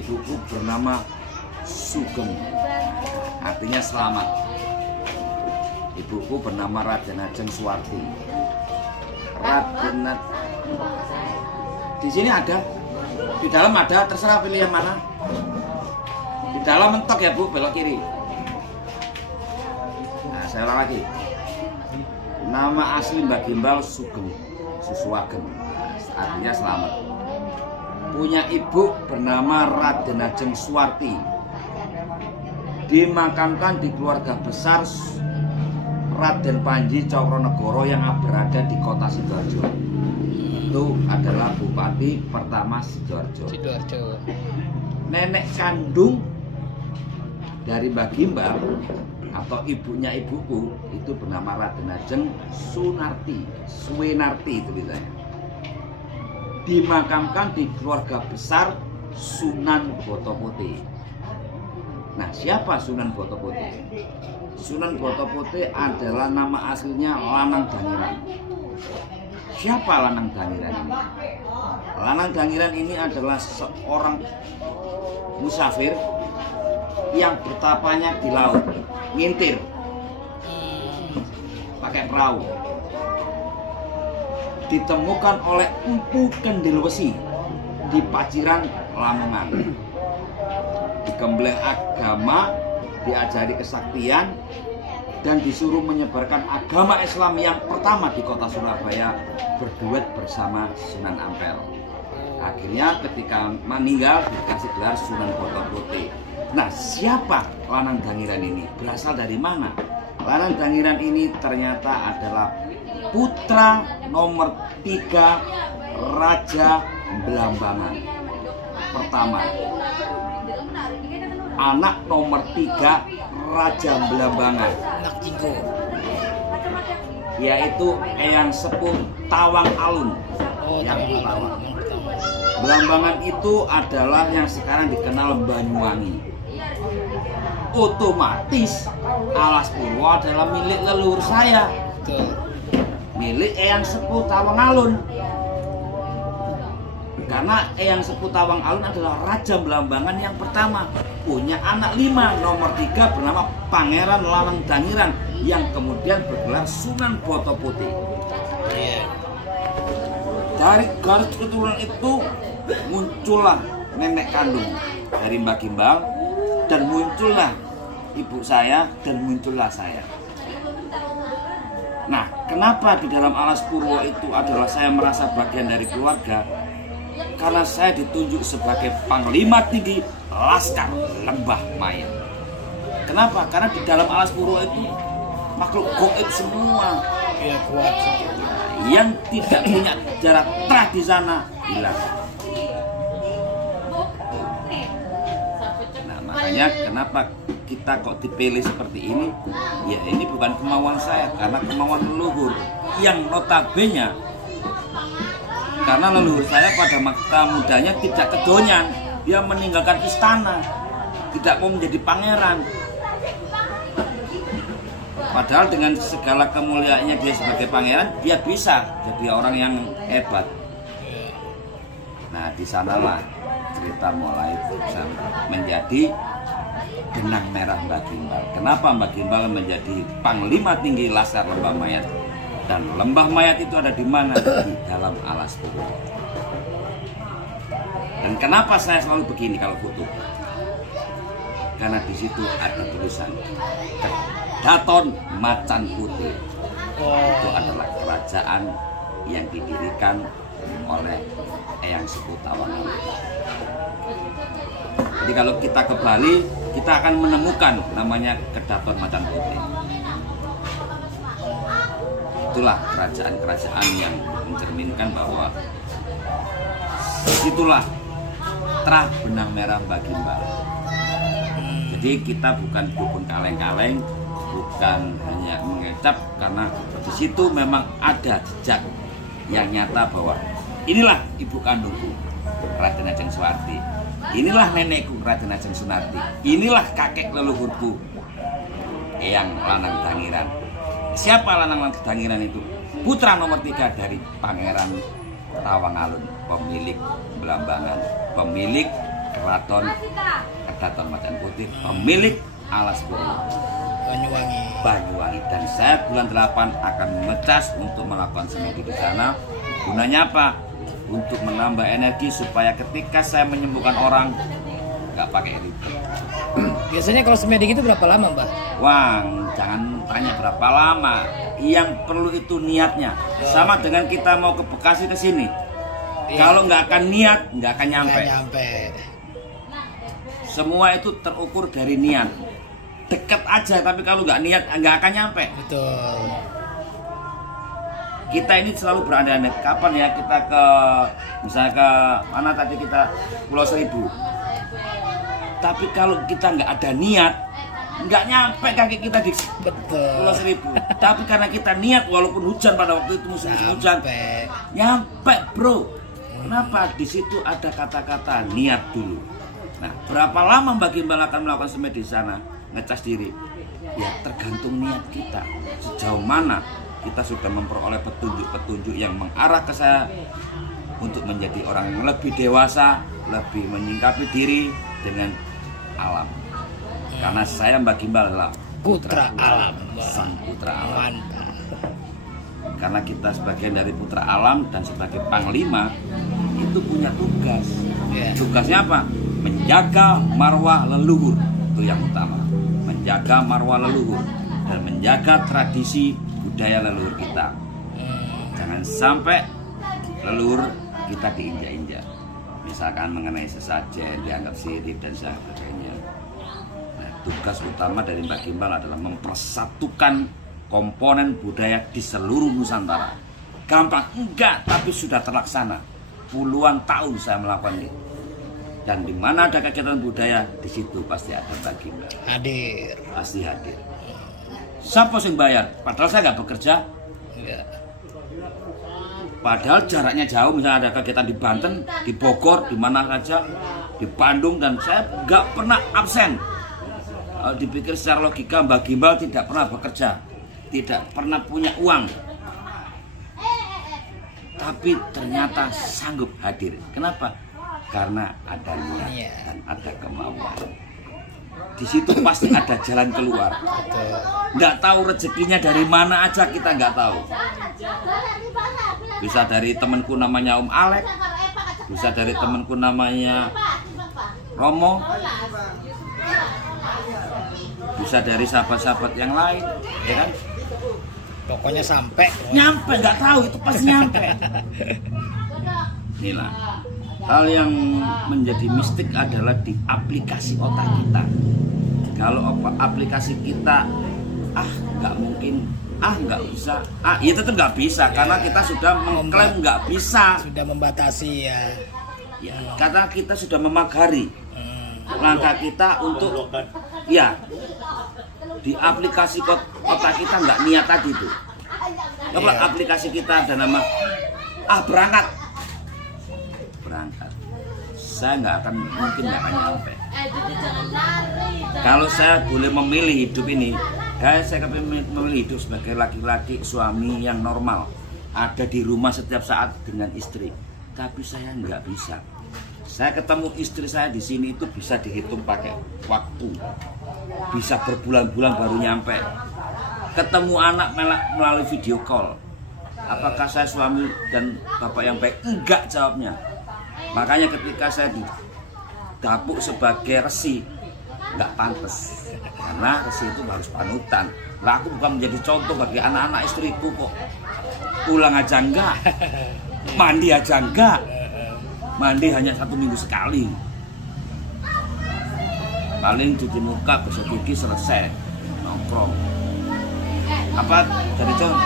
ibuku bernama Sugeng, artinya selamat. Ibuku bernama Raden Ajeng Suwarti. Di sini ada, di dalam ada, terserah pilih yang mana. Di dalam mentok ya Bu, belok kiri. Nah, saya ulang lagi. Nama asli Mbak Gimbal Sugeng Suswageng, artinya selamat. Punya ibu bernama Raden Ajeng Suwarti. Dimakamkan di keluarga besar Raden Panji Cokronegoro yang berada di kota Sidoarjo. Itu adalah bupati pertama Sidoarjo. Nenek kandung dari Mbak Gimbal atau ibunya ibuku itu bernama Raden Ajeng Suwenarti tulisannya. Dimakamkan di keluarga besar Sunan Botopote. Nah, siapa Sunan Botopote? Sunan Botopote adalah nama aslinya Lanang Dangiran. Siapa Lanang Dangiran ini? Lanang Dangiran ini adalah seorang musafir yang bertapanya di laut, ngintir, pakai perahu. Ditemukan oleh Empu Kendilwesi di Paciran, Lamongan. Digembleng agama, diajari kesaktian, dan disuruh menyebarkan agama Islam yang pertama di kota Surabaya, berduet bersama Sunan Ampel. Akhirnya ketika meninggal dikasih gelar Sunan Botopote. Nah, siapa Lanang Dangiran ini? Berasal dari mana? Lanang Dangiran ini ternyata adalah putra nomor 3 Raja Blambangan pertama. Anak nomor 3 Raja Blambangan, yaitu Eyang Sepuh Tawang Alun yang pertama. Blambangan itu adalah yang sekarang dikenal Banyuwangi. Otomatis Alas Purwo adalah milik leluhur saya, milik Eyang Sepuh Tawang Alun. Karena Eyang Sepuh Tawang Alun adalah Raja Blambangan yang pertama, punya anak 5, nomor 3 bernama Pangeran Lanang Dangiran yang kemudian bergelar Sunan Botopote. Dari garis keturunan itu muncullah nenek kandung dari Mbak Gimbal, dan muncullah ibu saya, dan muncullah saya. Nah, kenapa di dalam Alas Purwo itu adalah saya merasa bagian dari keluarga? Karena saya ditunjuk sebagai Panglima Tinggi Laskar Lembah Mayat. Kenapa? Karena di dalam Alas Purwo itu makhluk goib semua. Yang tidak punya sejarah terah di sana hilang. Nah, makanya kenapa kita kok dipilih seperti ini? Ya, ini bukan kemauan saya, karena kemauan leluhur yang notabene karena leluhur saya pada masa mudanya tidak kedonyan, dia meninggalkan istana, tidak mau menjadi pangeran. Padahal dengan segala kemuliaannya dia sebagai pangeran, dia bisa jadi orang yang hebat. Nah, di sanalah cerita mulai menjadi benang merah Mbak Gimbal. Kenapa Mbak Gimbal menjadi Panglima Tinggi Laskar Lembah Mayat? Dan Lembah Mayat itu ada di mana? Di dalam Alas Purwo. Dan kenapa saya selalu begini kalau foto? Karena di situ ada tulisan Kedaton Macan Putih. Itu adalah kerajaan yang didirikan oleh Eyang Sepuh Tawang Alun. Jadi kalau kita ke Bali, kita akan menemukan namanya Kedaton Macan Putih. Itulah kerajaan-kerajaan yang mencerminkan bahwa disitulah terah benang merah Mbak Gimbal. Jadi kita bukan dukun kaleng-kaleng, bukan hanya mengecap, karena di situ memang ada jejak yang nyata bahwa inilah ibu kandungku Raden Ajeng Suwarti, inilah nenekku Raden Ajeng Sunarti, inilah kakek leluhurku Eyang Lanang Dangiran. Siapa Lanang Dangiran itu? Putra nomor 3 dari Pangeran Tawang Alun, pemilik Blambangan, pemilik Keraton Kadaton Macan Putih, pemilik alas Purwo Banyuwangi. Dan saya bulan 8 akan ngecas untuk melakukan semedi di sana. Gunanya apa? Untuk menambah energi supaya ketika saya menyembuhkan orang nggak pakai ribet. Biasanya kalau semedi itu berapa lama, Mbah? Wah, jangan tanya berapa lama. Yang perlu itu niatnya. Sama dengan kita mau ke Bekasi ke sini. Kalau nggak akan niat, nggak akan nyampe. Semua itu terukur dari niat. Dekat aja, tapi kalau nggak niat, nggak akan nyampe. Betul. Kita ini selalu berandai-andai. Kapan ya kita ke, misalnya ke mana tadi kita Pulau Seribu. Tapi kalau kita nggak ada niat, nggak nyampe kaki kita di Pulau Seribu. Tapi karena kita niat, walaupun hujan pada waktu itu musim hujan, nyampe bro. Kenapa? Di situ ada kata-kata niat dulu. Nah, berapa lama Mbak Gimbal akan melakukan semedi di sana, ngecas diri? Ya tergantung niat kita. Sejauh mana kita sudah memperoleh petunjuk-petunjuk yang mengarah ke saya untuk menjadi orang yang lebih dewasa, lebih menyingkapi diri dengan alam. Karena saya Mbak Gimbal adalah putra alam, sang putra alam. Karena kita sebagian dari putra alam dan sebagai panglima itu punya tugas. Tugasnya apa? Menjaga marwah leluhur, itu yang utama. Menjaga marwah leluhur dan menjaga tradisi budaya leluhur kita. Jangan sampai leluhur kita diinjak-injak. Misalkan mengenai sesajen dianggap syirik dan sebagainya. Nah, tugas utama dari Mbak Gimbal adalah mempersatukan komponen budaya di seluruh Nusantara. Gampang? Enggak, tapi sudah terlaksana. Puluhan tahun saya melakukan ini. Dan di mana ada kegiatan budaya, di situ pasti ada Mbak Gimbal. Hadir. Pasti hadir. Siapa yang bayar? Padahal saya nggak bekerja. Enggak. Padahal jaraknya jauh, misalnya ada kegiatan di Banten, di Bogor, di mana saja, di Bandung, dan saya nggak pernah absen. Kalau dipikir secara logika, Mbak Gimbal tidak pernah bekerja, tidak pernah punya uang, tapi ternyata sanggup hadir. Kenapa? Karena ada niat dan ada kemauan. Di situ pasti ada jalan keluar. Nggak tahu rezekinya dari mana aja, kita nggak tahu. Bisa dari temanku namanya Om Alek, bisa dari temanku namanya Romo, bisa dari sahabat-sahabat yang lain, ya kan? Pokoknya sampai nyampe, nggak tahu itu pasti nyampe. Inilah hal yang menjadi mistik adalah di aplikasi otak kita. Kalau aplikasi kita nggak mungkin, nggak bisa, ya tetap nggak bisa karena kita sudah mengklaim nggak bisa, sudah membatasi ya. Karena kita sudah memagari langkah kita untuk di aplikasi otak kita nggak niat tadi tuh. Kalau aplikasi kita ada nama berangkat, saya nggak akan nyampe. Kalau saya boleh memilih hidup ini, saya akan memilih hidup sebagai laki-laki suami yang normal, ada di rumah setiap saat dengan istri. Tapi saya nggak bisa. Saya ketemu istri saya di sini itu bisa dihitung pakai waktu, bisa berbulan-bulan baru nyampe. Ketemu anak melalui video call. Apakah saya suami dan bapak yang baik? Enggak jawabnya. Makanya ketika saya didapuk sebagai resi, nggak pantas. Karena resi itu harus panutan. Lah aku bukan menjadi contoh bagi anak-anak istriku kok. Pulang aja enggak, mandi aja enggak. Mandi hanya 1 minggu sekali. Paling cuci muka, gosok gigi, selesai. Nongkrong. Apa dari contoh?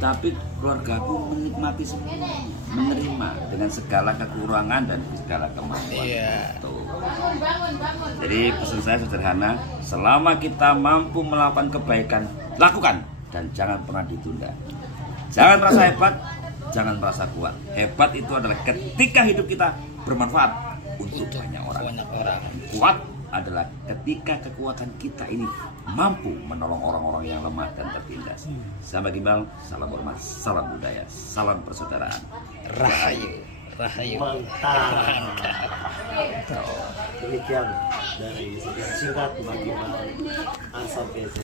Tapi keluargaku menikmati semua, menerima dengan segala kekurangan dan segala kemampuan. Jadi pesan saya sederhana, selama kita mampu melakukan kebaikan, lakukan dan jangan pernah ditunda. Jangan merasa hebat, jangan merasa kuat. Hebat itu adalah ketika hidup kita bermanfaat untuk banyak orang. Kuat adalah ketika kekuatan kita ini mampu menolong orang-orang yang lemah dan tertindas. Saya Mbak Gimbal, salam hormat, salam budaya, salam persaudaraan. Rahayu. Rahayu. Mantap. Demikian dari singkat bagi Bang Ansor PZ.